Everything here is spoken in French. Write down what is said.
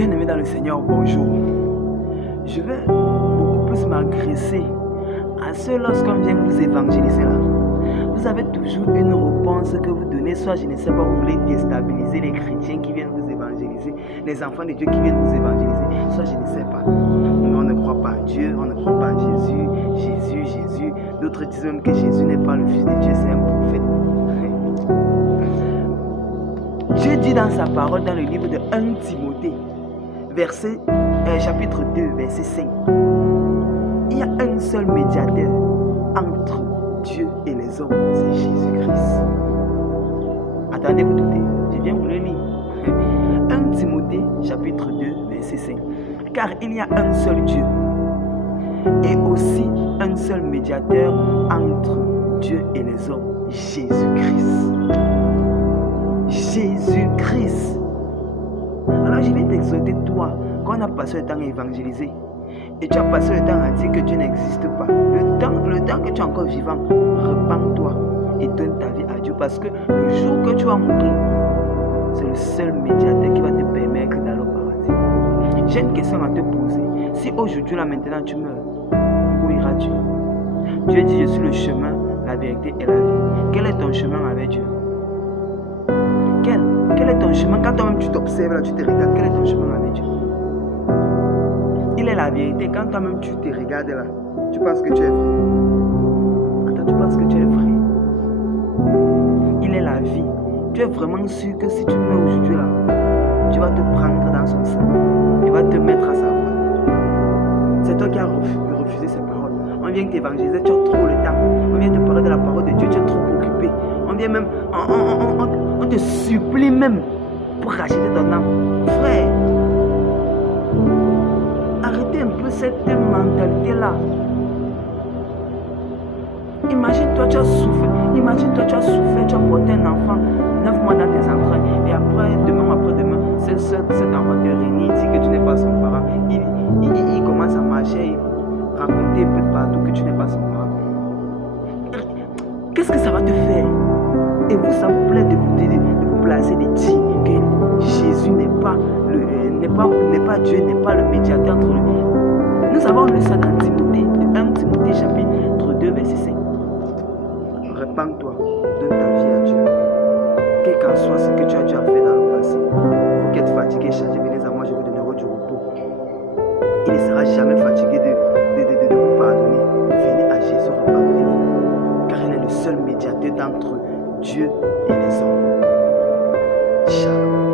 Bien-aimé dans le Seigneur, bonjour. Je vais beaucoup plus m'agresser à ceux lorsqu'on vient vous évangéliser là. Vous avez toujours une réponse que vous donnez, soit je ne sais pas, vous voulez déstabiliser les chrétiens qui viennent vous évangéliser, les enfants de Dieu qui viennent vous évangéliser, soit je ne sais pas. On ne croit pas à Dieu, on ne croit pas à Jésus. D'autres disent même que Jésus n'est pas le Fils de Dieu, c'est un prophète. Dieu dit dans sa parole, dans le livre de 1 Timothée, chapitre 2, verset 5, il y a un seul médiateur entre Dieu et les hommes, c'est Jésus-Christ. Attendez, vous doutez, je viens vous le lire. 1 Timothée, chapitre 2, verset 5. Car il y a un seul Dieu et aussi un seul médiateur entre Dieu et les hommes, Jésus-Christ. Jésus-Christ. Alors je vais t'exhorter, toi, qu'on a passé le temps à évangéliser, et tu as passé le temps à dire que Dieu n'existe pas. Le temps que tu es encore vivant, repens-toi et donne ta vie à Dieu, parce que le jour que tu vas mourir, c'est le seul médiateur qui va te permettre d'aller au paradis. J'ai une question à te poser. Si aujourd'hui, là, maintenant, tu meurs, où iras-tu? Dieu dit, je suis le chemin, la vérité et la vie. Quel est ton chemin avec Dieu? Quel est ton chemin? Quand toi-même tu t'observes, là, tu te regardes, quel est ton chemin avec Dieu? Il est la vérité. Quand toi-même tu te regardes là, tu penses que tu es vrai. Attends, tu penses que tu es vrai. Il est la vie. Tu es vraiment sûr que si tu meurs aujourd'hui là, tu vas te prendre dans son sein. Il va te mettre à sa voix. C'est toi qui as refusé ses paroles. On vient t'évangéliser, tu as trop le temps. On vient te parler de la parole de Dieu, tu es trop occupé. On vient même, on te supplie même pour racheter ton âme. Frère, arrêtez un peu cette mentalité-là. Imagine-toi, tu as souffert, tu as porté un enfant 9 mois dans tes entrailles, et après, demain ou après-demain, cet enfant te réunit, il dit que tu n'es pas son parent. Il commence à marcher, raconter un peu de partout que tu n'es pas son parent. Qu'est-ce que ça va te faire? Et vous, ça vous plaît de vous placer, de dire que Jésus n'est pas Dieu, n'est pas le médiateur entre nous. Nous avons lu ça dans Timothée, 1 Timothée chapitre 2, verset 5. Repends-toi, donne ta vie à Dieu. Quel qu'en soit ce que tu as déjà fait dans le passé, vous qui êtes fatigué, chargé, venez à moi, je vous donnerai du repos. Il ne sera jamais fatigué de vous pardonner. Venez à Jésus, repentez-vous, car il est le seul médiateur entre Dieu et les hommes. Shalom.